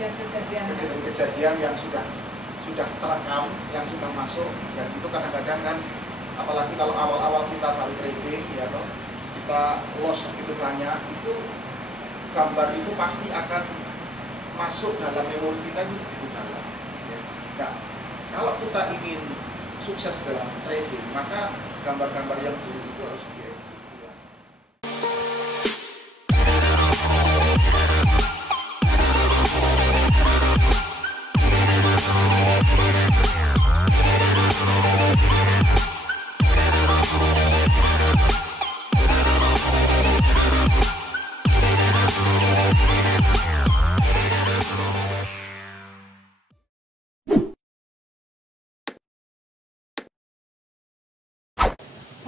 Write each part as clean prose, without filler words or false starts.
kejadian-kejadian yang sudah terekam, yang sudah masuk, dan itu kadang-kadang kan, apalagi kalau awal-awal kita baru trading ya toh, kita loss begitu banyak, itu gambar itu pasti akan masuk dalam memori kita itu begitu dalam ya. Nah, kalau kita ingin sukses dalam trading, maka gambar-gambar yang buruk itu harus di-edit.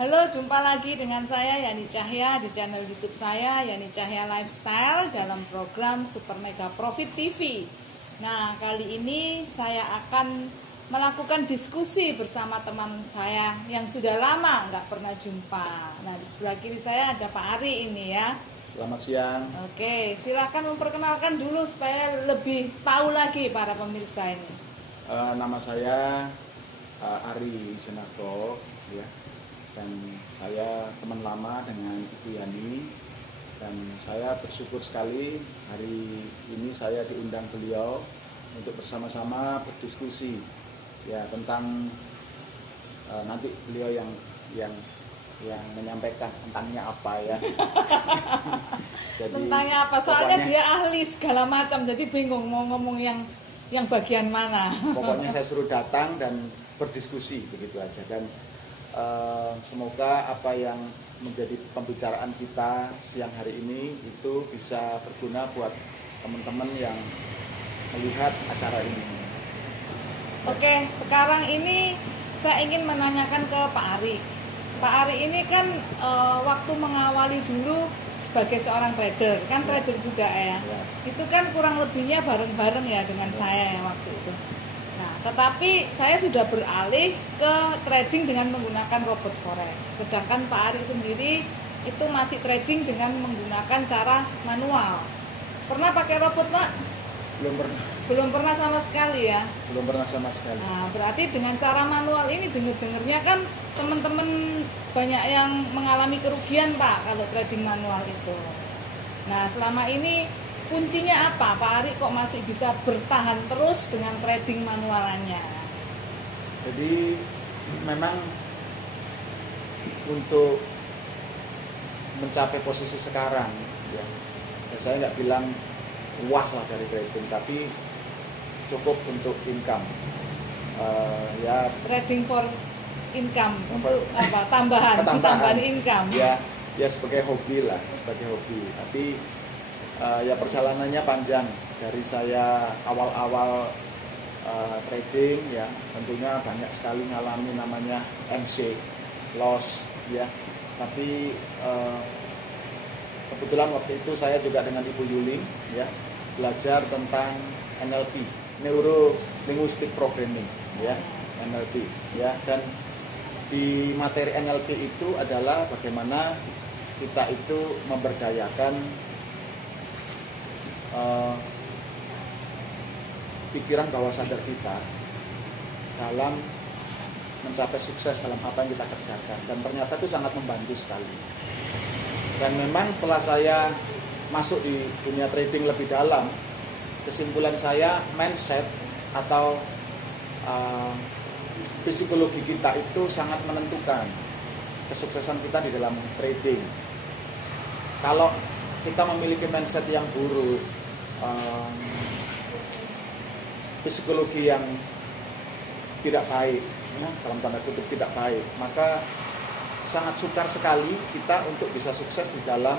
Halo, jumpa lagi dengan saya Yani Cahya di channel YouTube saya Yani Cahya Lifestyle dalam program Super Mega Profit TV. Nah, kali ini saya akan melakukan diskusi bersama teman saya yang sudah lama nggak pernah jumpa. Nah, di sebelah kiri saya ada Pak Ari ini ya. Selamat siang. Oke, silakan memperkenalkan dulu supaya lebih tahu lagi para pemirsa ini. Nama saya Ari Jenarto ya. Dan saya teman lama dengan Ibu Yani, dan saya bersyukur sekali hari ini saya diundang beliau untuk bersama-sama berdiskusi ya tentang nanti beliau yang menyampaikan tentangnya apa ya. Jadi, tentangnya apa? Soalnya pokoknya, dia ahli segala macam, jadi bingung mau ngomong yang bagian mana. Pokoknya saya suruh datang dan berdiskusi begitu aja, dan semoga apa yang menjadi pembicaraan kita siang hari ini itu bisa berguna buat teman-teman yang melihat acara ini. Oke, sekarang ini saya ingin menanyakan ke Pak Ari. Pak Ari ini kan waktu mengawali dulu sebagai seorang trader, kan trader juga ya. Itu kan kurang lebihnya bareng-bareng ya dengan saya ya waktu itu. Nah, tetapi saya sudah beralih ke trading dengan menggunakan robot forex. Sedangkan Pak Ari sendiri itu masih trading dengan menggunakan cara manual. Pernah pakai robot, Pak? Belum pernah. Belum pernah sama sekali ya? Belum pernah sama sekali. Nah, berarti dengan cara manual ini dengar-dengarnya kan teman-teman banyak yang mengalami kerugian, Pak, kalau trading manual itu. Nah, selama ini kuncinya apa? Pak Ari kok masih bisa bertahan terus dengan trading manualannya? Jadi memang untuk mencapai posisi sekarang ya saya nggak bilang wah lah dari trading, tapi cukup untuk income ya, trading for income, untuk apa, tambahan income ya sebagai hobi lah, sebagai hobi. Tapi ya perjalanannya panjang dari saya awal-awal trading ya, tentunya banyak sekali ngalami namanya MC loss ya. Tapi kebetulan waktu itu saya juga dengan Ibu Yuling ya belajar tentang NLP, Neuro Linguistic Programming ya, NLP ya. Dan di materi NLP itu adalah bagaimana kita itu memberdayakan pikiran bawah sadar kita dalam mencapai sukses dalam apa yang kita kerjakan, dan ternyata itu sangat membantu sekali. Dan memang setelah saya masuk di dunia trading lebih dalam, kesimpulan saya mindset atau psikologi kita itu sangat menentukan kesuksesan kita di dalam trading. Kalau kita memiliki mindset yang buruk, psikologi yang tidak baik ya, dalam tanda kutip tidak baik, maka sangat sukar sekali kita untuk bisa sukses di dalam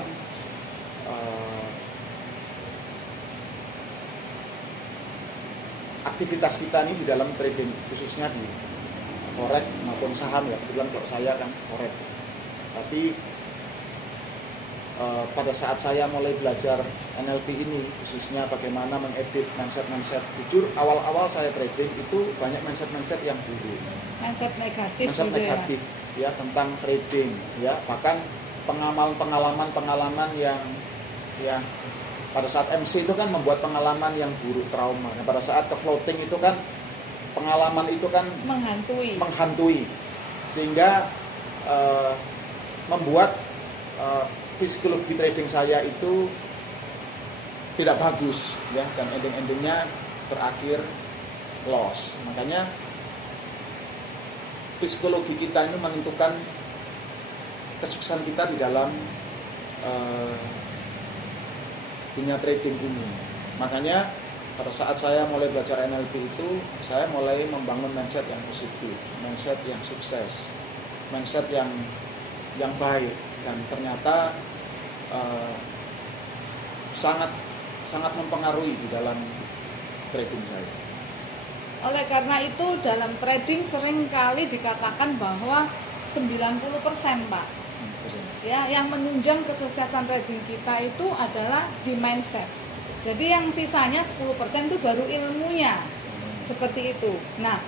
aktivitas kita ini di dalam trading, khususnya di forex maupun saham ya. Kebetulan kalau saya kan forex. Tapi pada saat saya mulai belajar NLP ini, khususnya bagaimana mengedit mindset, jujur awal-awal saya trading itu banyak mindset yang buruk, mindset negatif ya tentang trading ya. Bahkan pengalaman yang pada saat MC itu kan membuat pengalaman yang buruk, trauma. Nah, pada saat ke floating itu kan pengalaman itu kan menghantui sehingga membuat psikologi trading saya itu tidak bagus ya, dan ending-endingnya berakhir loss. Makanya psikologi kita ini menentukan kesuksesan kita di dalam dunia trading ini. Makanya pada saat saya mulai belajar NLP itu, saya mulai membangun mindset yang positif, mindset yang sukses, mindset yang baik, dan ternyata sangat mempengaruhi di dalam trading saya. Oleh karena itu dalam trading sering kali dikatakan bahwa 90% Pak, ya, yang menunjang kesuksesan trading kita itu adalah di mindset. Jadi yang sisanya 10% itu baru ilmunya, seperti itu. Nah,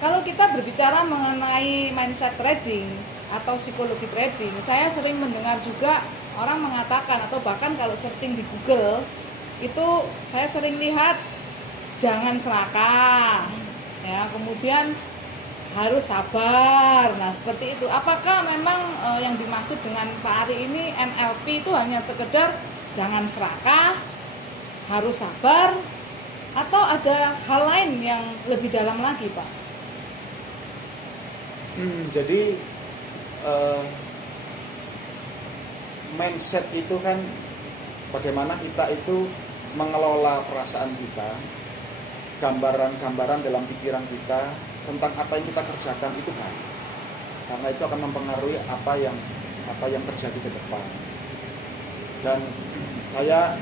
kalau kita berbicara mengenai mindset trading atau psikologi trading, saya sering mendengar juga orang mengatakan, atau bahkan kalau searching di Google itu saya sering lihat jangan serakah, ya, kemudian harus sabar. Nah, seperti itu. Apakah memang yang dimaksud dengan Pak Ari ini NLP itu hanya sekedar jangan serakah, harus sabar, atau ada hal lain yang lebih dalam lagi, Pak? Jadi mindset itu kan bagaimana kita itu mengelola perasaan kita, gambaran-gambaran dalam pikiran kita tentang apa yang kita kerjakan itu kan, karena itu akan mempengaruhi apa yang terjadi ke depan. Dan saya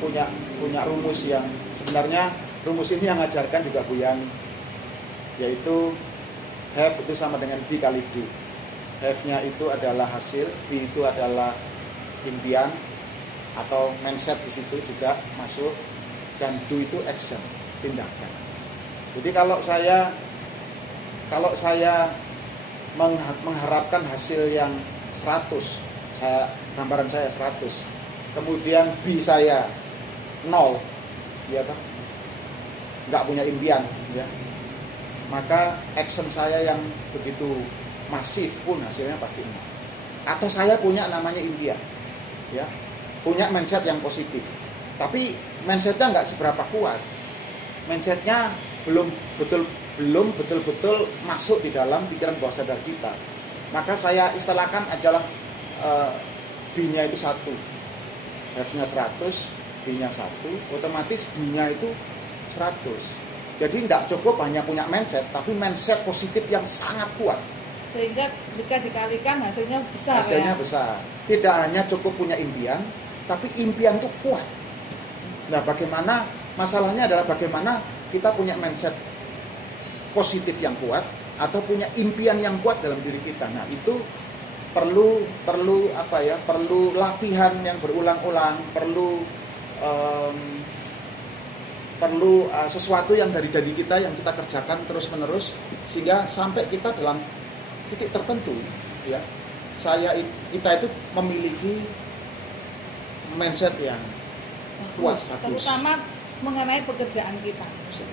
punya rumus yang sebenarnya rumus ini yang ngajarkan juga Bu Yani, yaitu have itu sama dengan B kali D. Have-nya itu adalah hasil, B itu adalah impian atau mindset, di situ juga masuk, dan do itu action, tindakan. Jadi kalau saya mengharapkan hasil yang 100, gambaran saya 100, kemudian B saya 0, ya toh, nggak punya impian, ya, maka action saya yang begitu masif pun hasilnya pasti 0. Atau saya punya namanya impian, ya, punya mindset yang positif, tapi mindsetnya nggak seberapa kuat, mindsetnya belum betul-betul masuk di dalam pikiran bawah sadar kita, maka saya istilahkan adalah B-nya itu 1, F-nya 100, B-nya 1, otomatis B-nya itu 100. Jadi tidak cukup hanya punya mindset, tapi mindset positif yang sangat kuat, sehingga jika dikalikan hasilnya besar. Hasilnya besar. Tidak hanya cukup punya impian, tapi impian itu kuat. Nah, bagaimana, masalahnya adalah bagaimana kita punya mindset positif yang kuat atau punya impian yang kuat dalam diri kita. Nah, itu perlu latihan yang berulang-ulang, perlu sesuatu yang dari kita yang kita kerjakan terus-menerus, sehingga sampai kita dalam titik tertentu, ya, kita itu memiliki mindset yang kuat, bagus. Terutama mengenai pekerjaan kita.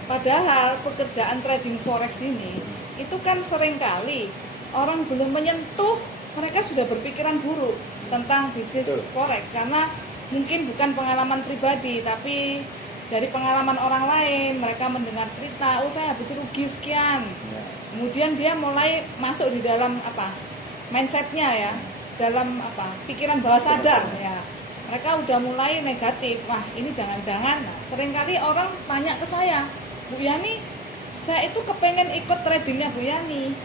Padahal pekerjaan trading forex ini itu kan seringkali orang belum menyentuh, mereka sudah berpikiran buruk tentang bisnis forex, karena mungkin bukan pengalaman pribadi, tapi dari pengalaman orang lain. Mereka mendengar cerita, oh saya habis rugi sekian, kemudian dia mulai masuk di dalam mindsetnya, ya, dalam pikiran bawah sadar, ya, mereka udah mulai negatif. Wah, ini jangan-jangan. Nah, seringkali orang tanya ke saya, Bu Yani, saya itu kepengen ikut tradingnya Bu Yani,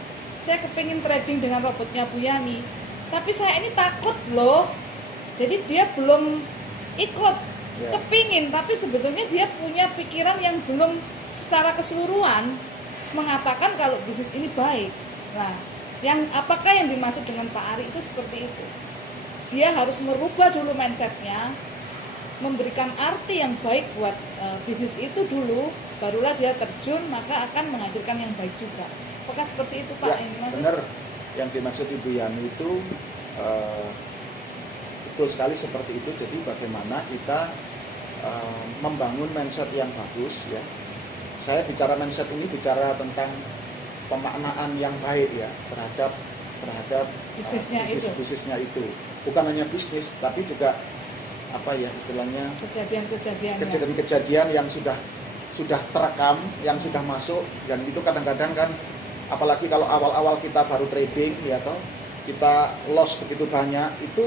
saya kepengen trading dengan robotnya Bu Yani, tapi saya ini takut loh. Jadi dia belum ikut, kepingin, tapi sebetulnya dia punya pikiran yang belum secara keseluruhan mengatakan kalau bisnis ini baik. Nah, apakah yang dimaksud dengan Pak Ari itu seperti itu? Dia harus merubah dulu mindsetnya, memberikan arti yang baik buat bisnis itu dulu, barulah dia terjun, maka akan menghasilkan yang baik juga. Apakah seperti itu, Pak? Ya, benar. Yang dimaksud Ibu Yani itu betul sekali seperti itu. Jadi bagaimana kita membangun mindset yang bagus ya. Saya bicara mindset ini bicara tentang pemaknaan yang baik ya terhadap bisnisnya itu. Bukan hanya bisnis tapi juga apa ya istilahnya kejadian-kejadian yang sudah terekam, yang sudah masuk, dan itu kadang-kadang kan apalagi kalau awal-awal kita baru trading ya toh, kita loss begitu banyak, itu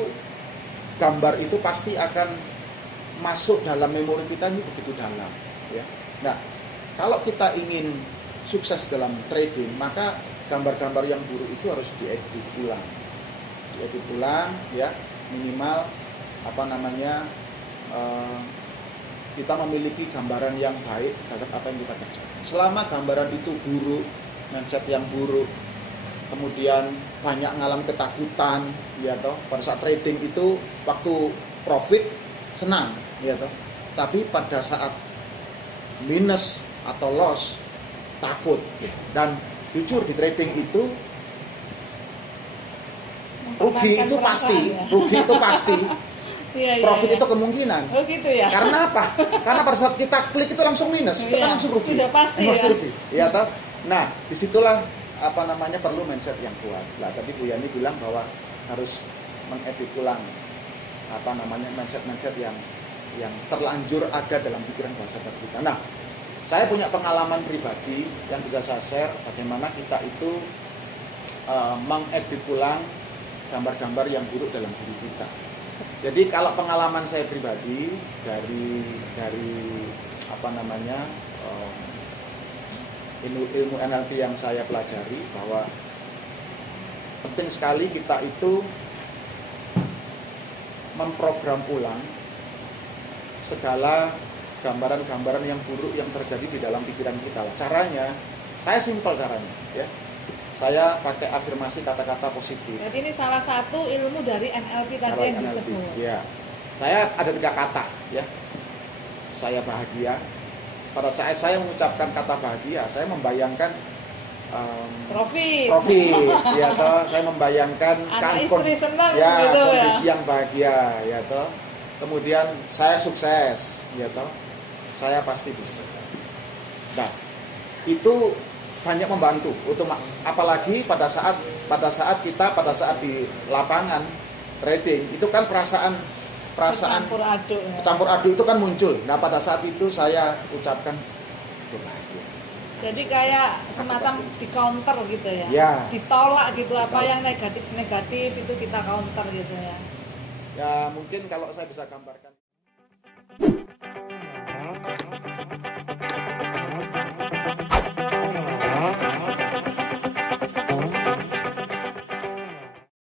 gambar itu pasti akan masuk dalam memori kita ini begitu dalam ya. Nah, kalau kita ingin sukses dalam trading, maka gambar-gambar yang buruk itu harus diedit ulang ya, minimal kita memiliki gambaran yang baik terhadap apa yang kita kerjakan. Selama gambaran itu buruk, mindset yang buruk, kemudian banyak ngalamin ketakutan ya toh, pada saat trading itu waktu profit senang ya toh, tapi pada saat minus atau loss takut. Dan jujur di trading itu rugi itu pasti profit itu kemungkinan. Oh gitu ya. Karena apa? Karena pada saat kita klik itu langsung minus, itu kan langsung rugi. Sudah pasti ya. Rugi. Ya toh. Nah, disitulah perlu mindset yang kuat. Lah tadi Bu Yani bilang bahwa harus mengedit ulang mindset yang terlanjur ada dalam pikiran bahasa kita. Nah, saya punya pengalaman pribadi yang bisa saya share bagaimana kita itu mengedit ulang gambar-gambar yang buruk dalam diri kita. Jadi kalau pengalaman saya pribadi dari ilmu NLP yang saya pelajari, bahwa penting sekali kita itu memprogram ulang segala gambaran-gambaran yang buruk yang terjadi di dalam pikiran kita. Caranya, saya simpel caranya ya. Saya pakai afirmasi kata-kata positif. Jadi ini salah satu ilmu dari NLP tadi yang disebut. Ya. Saya ada 3 kata ya. Saya bahagia. Pada saat saya mengucapkan kata bahagia, saya membayangkan profit ya toh. Saya membayangkan anak istri senang ya, gitu kondisi ya. yang bahagia ya toh. Kemudian saya sukses ya toh. Saya pasti bisa. Nah, itu banyak membantu untuk apalagi pada saat di lapangan trading itu kan perasaan campur aduk itu kan muncul. Nah, pada saat itu saya ucapkan bahagia. Jadi kayak semacam di counter gitu ya. Ya. Ditolak gitu, apa yang negatif itu kita counter gitu ya. Ya, mungkin kalau saya bisa gambarkan